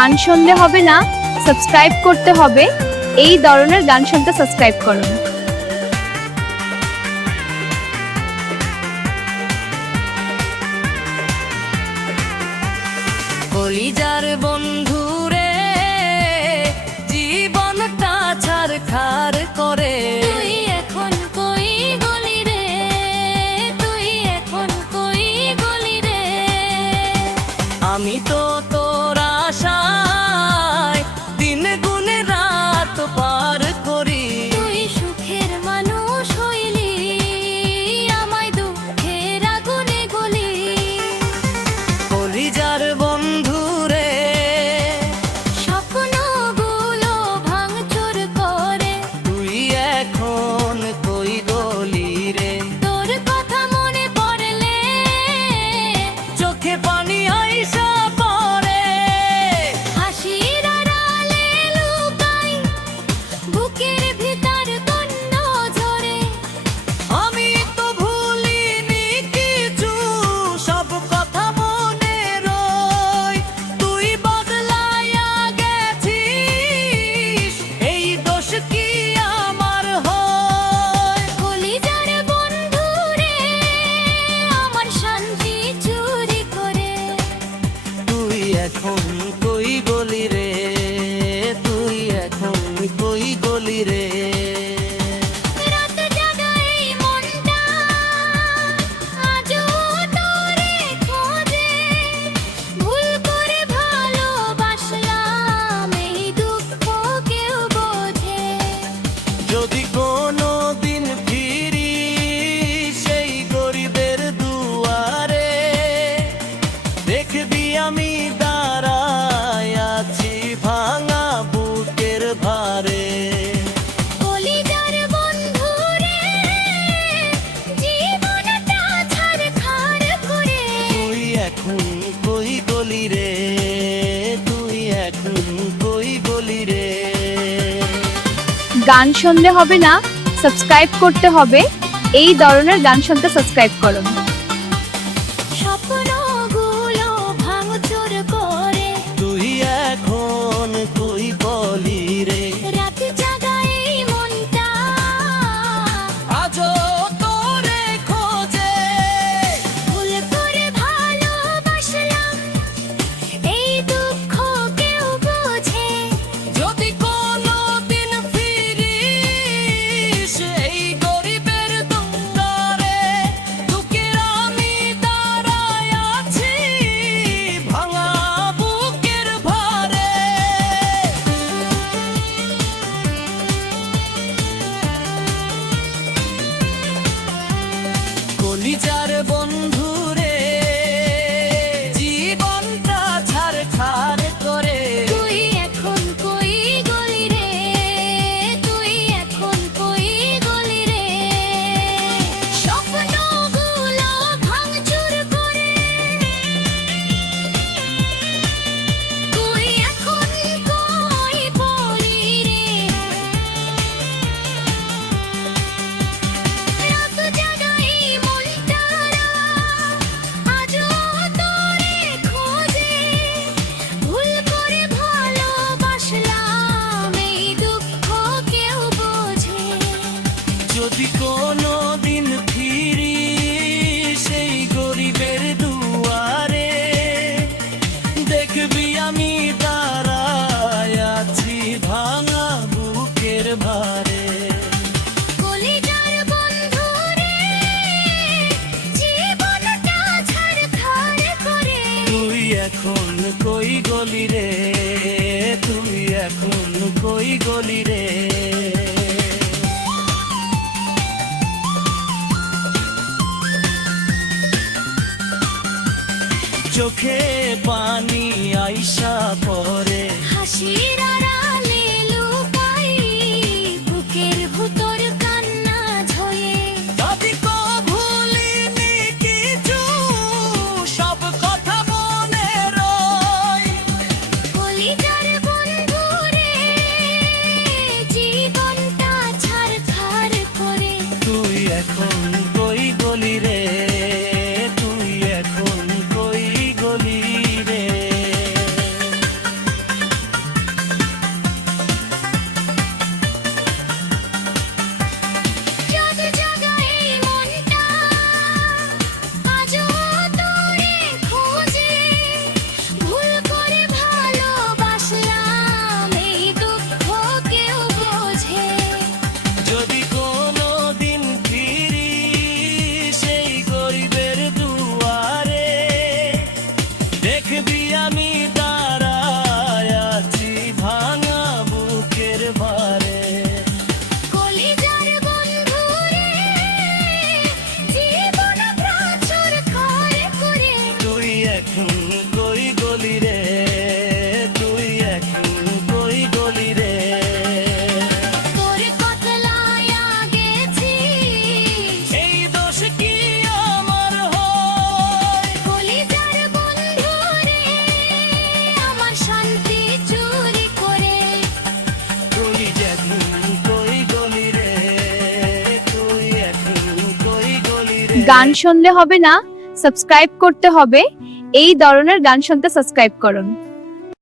গান শুনলে হবে না, সাবস্ক্রাইব করতে হবে। এই ধরনের গান শুনতে সাবস্ক্রাইব করুন। কলিজার বন্ধু রে, জীবনটা ছারখার করে। তুই এখন কই গলি রে, তুই এখন কই গলি রে। আমি তো তোর আশায় দিন গুনে রাত পার করি। তুই সুখের মানুষ হইলি, আমায় দুঃখের আগুনে গলি। কলিজার বন্ধু রে, স্বপ্নগুলো ভাঙচুর করে। তুই এখন কই গলি রে। তোর কথা মনে পড়লে চোখে পানি আইসা পড়ে। হাসির আড়ালে লুকাই, বুকের ভিতর কণ্ঠ ঝরে। আমি তো ভুলিনি কিছু, সব কথা মনে রয়। তুই বদলায়া গেছিস, এই দোষ কি আমার হয়? কলিজার বন্ধু রে, আমার শান্তি চুরি করে। তুই এখন কই গলি রে, তুই এখন কই গলি রে। রাত জাগা এই মনটা আজও তোরে খোঁজে। ভুল করে ভালোবাসলাম, এই দুঃখ কেউ বোঝে। যদি কোনো দিন ফিরি সেই গরিবের দুয়ারে, দেখবি আমি দাঁড়ায় আছি ভাঙা বুকের ভারে। কলিজার বন্ধু রে, জীবনটা ছারখার করে। তুই এখন কই গলি রে, তুই এখন কই গলি রে। গান শুনলে হবে না, সাবস্ক্রাইব করতে হবে। এই ধরনের গান শুনতে সাবস্ক্রাইব করুন। স্বপ্নগুলো ভাঙচুর করে। তুই এখন কই গলি রে। রাত জাগা এই মনটা আজও তোরে খোঁজে। ভুল করে ভালোবাসলাম, এই দুঃখ কেউ বোঝে। যদি কোনো দিন ফিরিস এই গরিবের দুয়ারে, দুঃখের আমি দাঁড়ায় আছি ভাঙা বুকের ভারে। কলিজার বন্ধু রে, জীবনটা ছারখার করে। তুই এখন কই গলি রে, তুই এখন কই গলি রে। স্বপ্নগুলো ভাঙচুর করে। তুই এখন কই বলি রে। রাত জাগা এই মনটারা আজও তোরে খোঁজে। ভুল করে ভালোবাসলাম, এই দুঃখ কেউ বোঝে। যদি কোনো দিন ফিরি সেই গরিবের দুয়ারে, দেখবি আমি দাঁড়ায় আছি ভাঙা বুকের ভারে। কলিজার বন্ধু রে, জীবনটা ছারখার করে। তুই এখন কই গলি রে, তুই এখন কই গলি রে। চোখে পানি আইসা পড়ে। হাসির আড়ালে লুকাই, বুকের ভিতর কান্না ঝরে। আমি তো ভুলিনি কিছু, সব কথা মনে রয়। কলিজার বন্ধু রে, জীবনটা ছারখার করে। তুই এখন কই গলি রে, তুই এখন কই গলি রে। গান শুনলে হবে না, সাবস্ক্রাইব করতে হবে। এই ধরনের গান শুনতে সাবস্ক্রাইব করুন।